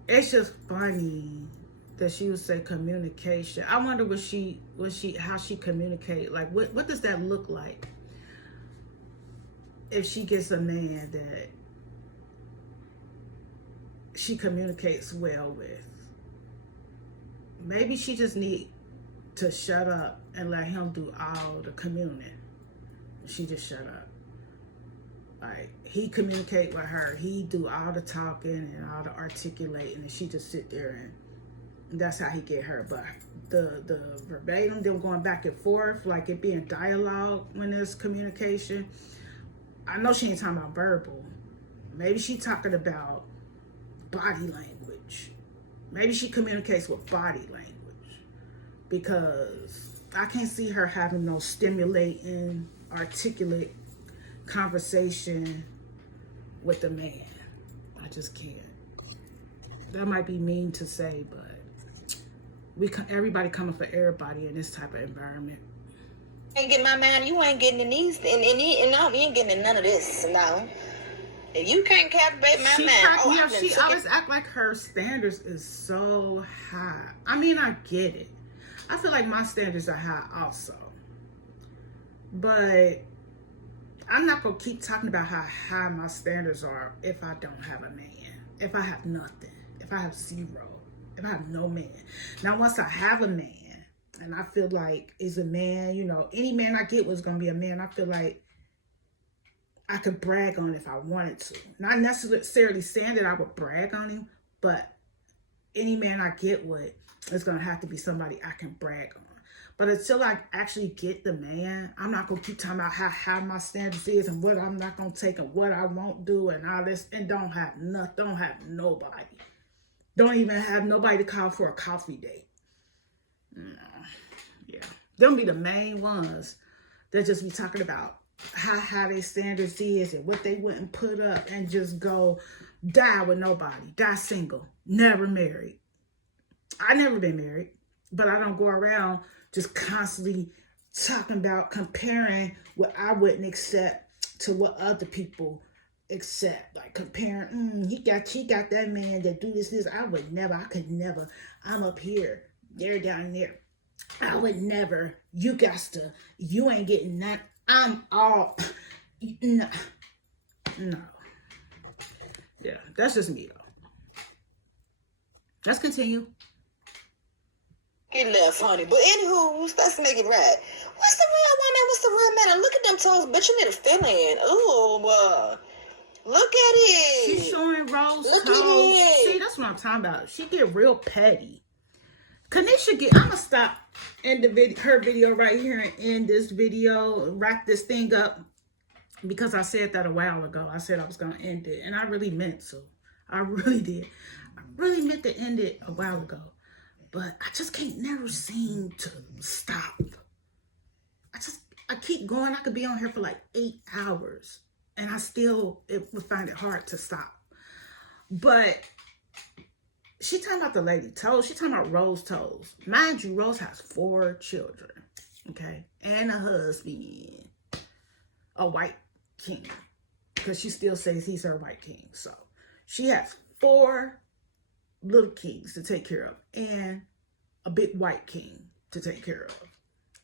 it's just funny that she would say communication. I wonder how she communicate. Like, what does that look like if she gets a man that she communicates well with? Maybe she just need to shut up and let him do all the communing. She just shut up. Like, he communicate with her. He do all the talking and all the articulating, and she just sit there, and that's how he get her. But the verbatim, them going back and forth, like it being dialogue when there's communication, I know she ain't talking about verbal. Maybe she talking about body language. Maybe she communicates with body language, because I can't see her having no stimulating, articulate conversation with a man. I just can't. That might be mean to say, but everybody coming for everybody in this type of environment. Ain't getting my man. You ain't getting in these, and you ain't getting in none of this. No. If you can't captivate my man, she always act like her standards is so high. I mean, I get it. I feel like my standards are high also. But I'm not going to keep talking about how high my standards are if I don't have a man. If I have nothing. If I have zero. If I have no man. Now, once I have a man, and I feel like is a man, any man I get was going to be a man. I feel like I could brag on if I wanted to. Not necessarily saying that I would brag on him, but any man I get with is going to have to be somebody I can brag on. But until I actually get the man, I'm not gonna keep talking about how my standards is and what I'm not gonna take and what I won't do and all this, and don't have nobody. Don't even have nobody to call for a coffee date. No. Yeah. Them be the main ones that just be talking about how their standards is and what they wouldn't put up, and just go die with nobody, die single, never married. I never been married, but I don't go around just constantly talking about comparing what I wouldn't accept to what other people accept. Like comparing, she got that man that do this. I could never. I'm up here, they're down there. I would never. You ain't getting that. I'm all, no. No. Yeah, that's just me though. Let's continue. He left, honey. But anywho, let's make it right. What's the real woman? What's the real man? And look at them toes, bitch. You need to fill in. Ooh, look at it. She's showing Rose look toes. At it. See, that's what I'm talking about. She get real petty. Kanisha I'm gonna stop in her video right here and end this video, wrap this thing up, because I said that a while ago. I said I was gonna end it, and I really meant to. I really did. I really meant to end it a while ago. But I just can't never seem to stop. I keep going. I could be on here for like 8 hours and it would find it hard to stop. But she talking about the lady toes. She talking about Rose toes. Mind you, Rose has 4 children, okay? And a husband, a white king, because she still says he's her white king. So she has 4 little kings to take care of and a big white king to take care of,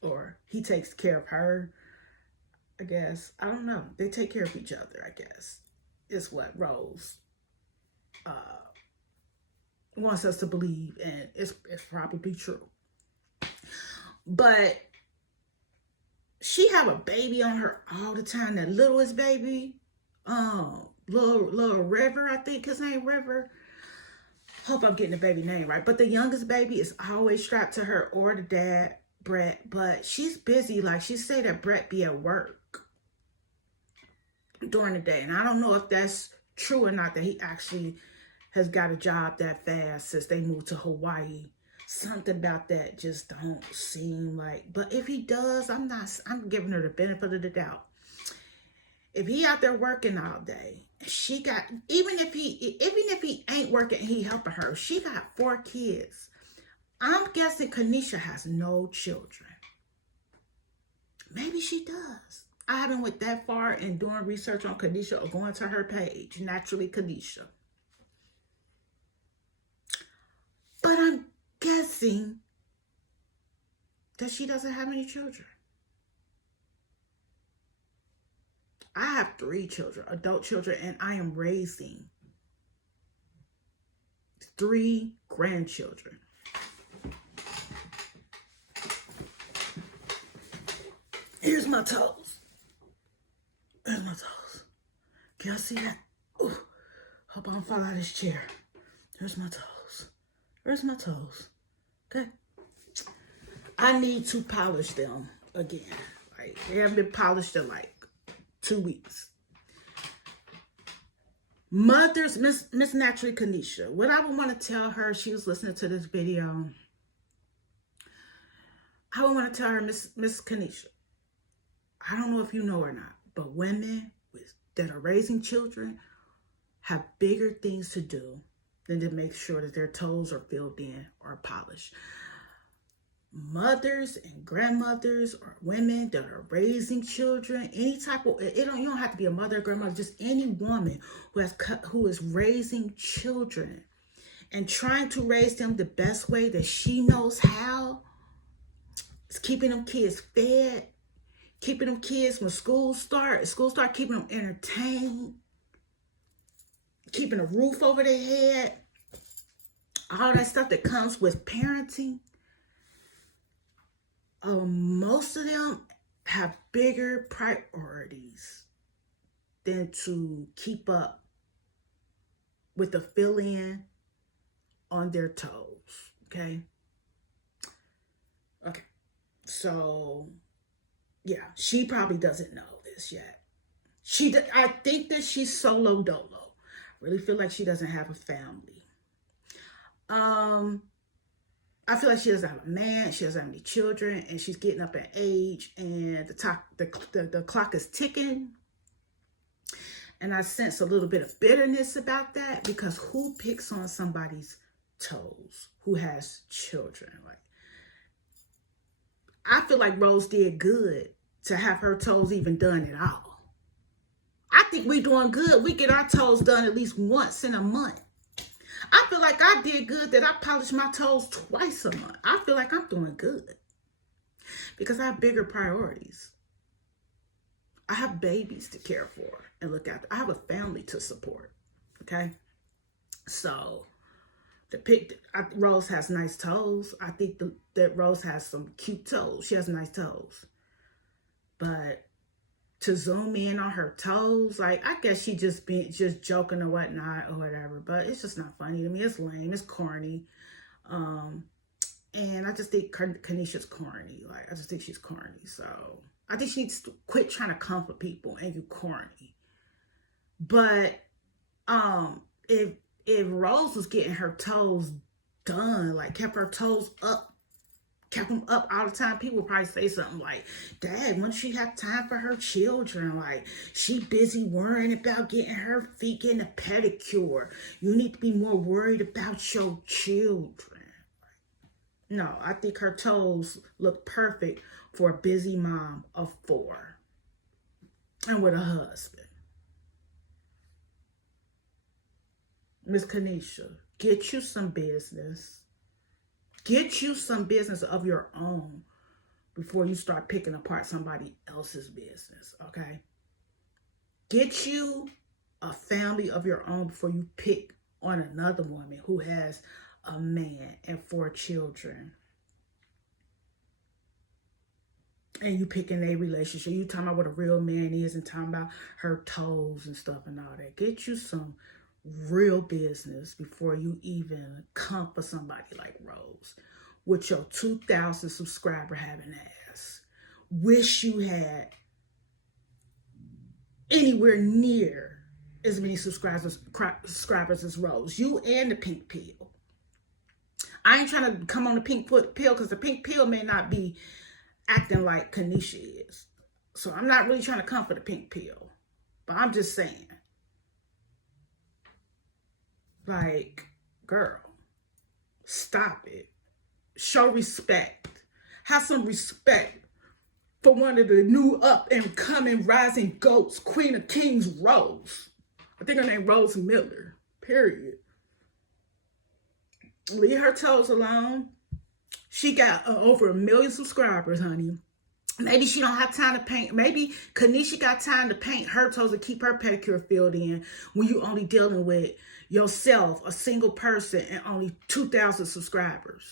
or he takes care of her, I guess. I don't know. They take care of each other, I guess, is what Rose wants us to believe, and it's probably true. But she have a baby on her all the time, that littlest baby, little River, I think his name River. Hope I'm getting the baby name right. But the youngest baby is always strapped to her, or the dad, Brett. But she's busy. Like, she said that Brett be at work during the day. And I don't know if that's true or not, that he actually has got a job that fast since they moved to Hawaii. Something about that just don't seem like. But if he does, I'm giving her the benefit of the doubt. If he out there working all day, she got, even if he ain't working, he helping her, she got 4 kids. I'm guessing Kanisha has no children. Maybe she does. I haven't went that far in doing research on Kanisha or going to her page, Naturally Kanisha. But I'm guessing that she doesn't have any children. I have 3 children, adult children, and I am raising 3 grandchildren. Here's my toes. Here's my toes. Can y'all see that? Ooh, hope I don't fall out of this chair. Here's my toes. Here's my toes. Okay. I need to polish them again. Like, they haven't been polished in like 2 weeks. Mothers, Miss Naturally Kanisha. What I would want to tell her, she was listening to this video. I would want to tell her, Miss Kanisha, I don't know if you know or not, but women that are raising children have bigger things to do than to make sure that their toes are filled in or polished. Mothers and grandmothers, or women that are raising children, any type of, you don't have to be a mother or grandmother, just any woman who is raising children and trying to raise them the best way that she knows how. It's keeping them kids fed, keeping them kids when school start, keeping them entertained, keeping a roof over their head, all that stuff that comes with parenting. Most of them have bigger priorities than to keep up with the fill-in on their toes, okay? Okay. So yeah, she probably doesn't know this yet. I think that she's solo dolo. Really feel like she doesn't have a family. I feel like she doesn't have a man, she doesn't have any children, and she's getting up in age, and the clock is ticking. And I sense a little bit of bitterness about that, because who picks on somebody's toes who has children? Like, I feel like Rose did good to have her toes even done at all. I think we're doing good. We get our toes done at least once in a month. I feel like I did good that I polished my toes twice a month. I feel like I'm doing good because I have bigger priorities. I have babies to care for and look after. I have a family to support. Okay. So Rose has nice toes. I think that Rose has some cute toes. She has nice toes. But to zoom in on her toes, like, I guess she just joking or whatnot or whatever, but it's just not funny to me. It's lame, it's corny. And I just think Kanisha's corny. Like, I just think she's corny. So I think she needs to quit trying to comfort people and you corny. But if Rose was getting her toes done, like kept her toes up, kept them up all the time, people would probably say something like, Dad, when she have time for her children? Like, she busy worrying about getting her feet getting a pedicure. You need to be more worried about your children. No, I think her toes look perfect for a busy mom of 4 and with a husband. Miss Kanisha, get you some business. Get you some business of your own before you start picking apart somebody else's business, okay? Get you a family of your own before you pick on another woman who has a man and 4 children. And you picking a relationship. You talking about what a real man is and talking about her toes and stuff and all that. Get you some real business before you even come for somebody like Rose with your 2,000 subscriber having ass. Wish you had anywhere near as many subscribers as Rose. You and the pink pill. I ain't trying to come on the pink pill because the pink pill may not be acting like Kanisha is. So I'm not really trying to come for the pink pill. But I'm just saying, like, girl, stop it. Show respect. Have some respect for one of the new up and coming rising goats, Queen of Kings, Rose. I think her name Rose Miller, period. Leave her toes alone. She got over 1 million subscribers, honey. Maybe she don't have time to paint. Maybe Kanisha got time to paint her toes and keep her pedicure filled in when you only dealing with yourself, a single person, and only 2,000 subscribers.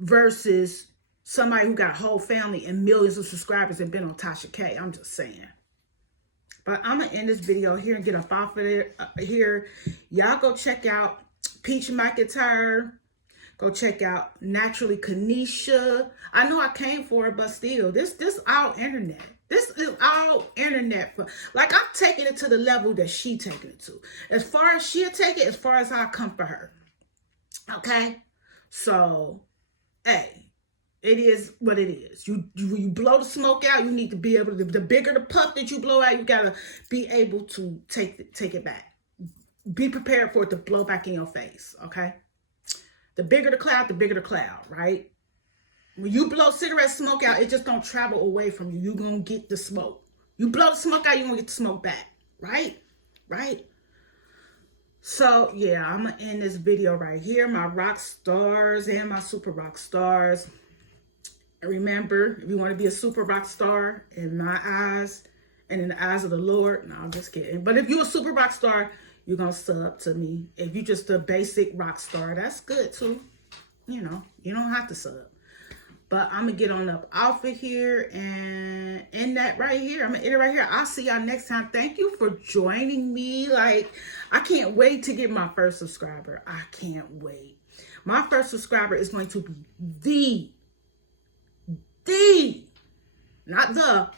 Versus somebody who got a whole family and millions of subscribers and been on Tasha K. I'm just saying. But I'm going to end this video here and get up off of it here. Y'all go check out Peach McIntyre. Go check out Naturally Kanisha. I know I came for it, but still, this all internet. This is all internet. Like, I'm taking it to the level that she taking it to. As far as she'll take it, as far as I come for her. Okay? So, hey, it is what it is. You blow the smoke out, you need to be able to, the bigger the puff that you blow out, you got to be able to take it back. Be prepared for it to blow back in your face, okay? The bigger the cloud, right? When you blow cigarette smoke out, it just don't travel away from you. You're going to get the smoke. You blow the smoke out, you're going to get the smoke back, right? Right? So, yeah, I'm going to end this video right here. My rock stars and my super rock stars. Remember, if you want to be a super rock star in my eyes and in the eyes of the Lord, no, I'm just kidding. But if you're a super rock star, you're going to sub to me. If you're just a basic rock star, that's good too. You know, you don't have to sub. But I'm going to get on up off of here and end that right here. I'm going to end it right here. I'll see y'all next time. Thank you for joining me. Like, I can't wait to get my first subscriber. I can't wait. My first subscriber is going to be the, not the,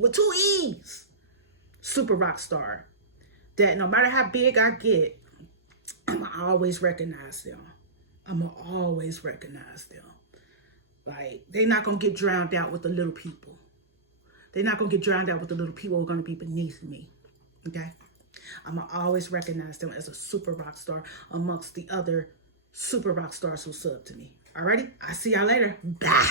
with 2 E's, super rock star. That no matter how big I get, I'm going to always recognize them. I'm going to always recognize them. Like, they're not going to get drowned out with the little people. They're not going to get drowned out with the little people who are going to be beneath me. Okay? I'm going to always recognize them as a super rock star amongst the other super rock stars who sub to me. Alrighty? I'll see y'all later. Bye.